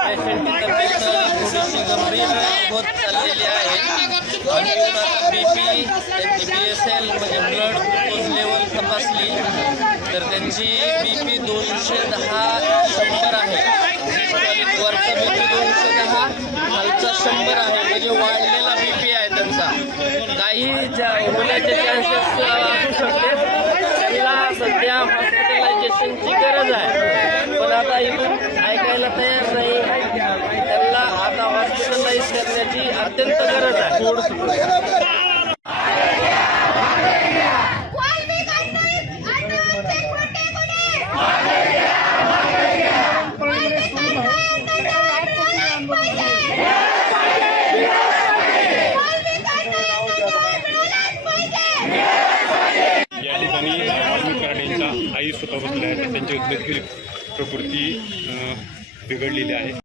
पेशंटची तब्येत थोडीशी गंभीर होत चाललेली आहे आणि BP त्यांची BSL म्हणजे ब्लड ग्लुकोज लेवल तपासली तर त्यांची BP 210/100 आहे. वरचा BP 210, खालचा 100 आहे, म्हणजे वाढलेला BP आहे त्यांचा. काही होण्याचे चान्सेस असू शकते. त्यांना सध्या हॉस्पिटलायझेशनची गरज आहे, पण आता इथून ऐकायला तयार नाही. त्यांना आता हॉस्पिटलाइज करण्याची अत्यंत गरज आहे. या ठिकाणी वाल्मिक कराडेंच्या आई स्वतः बसल्या आहेत. त्यांची गंभीर प्रकृती बिघडलेली आहे.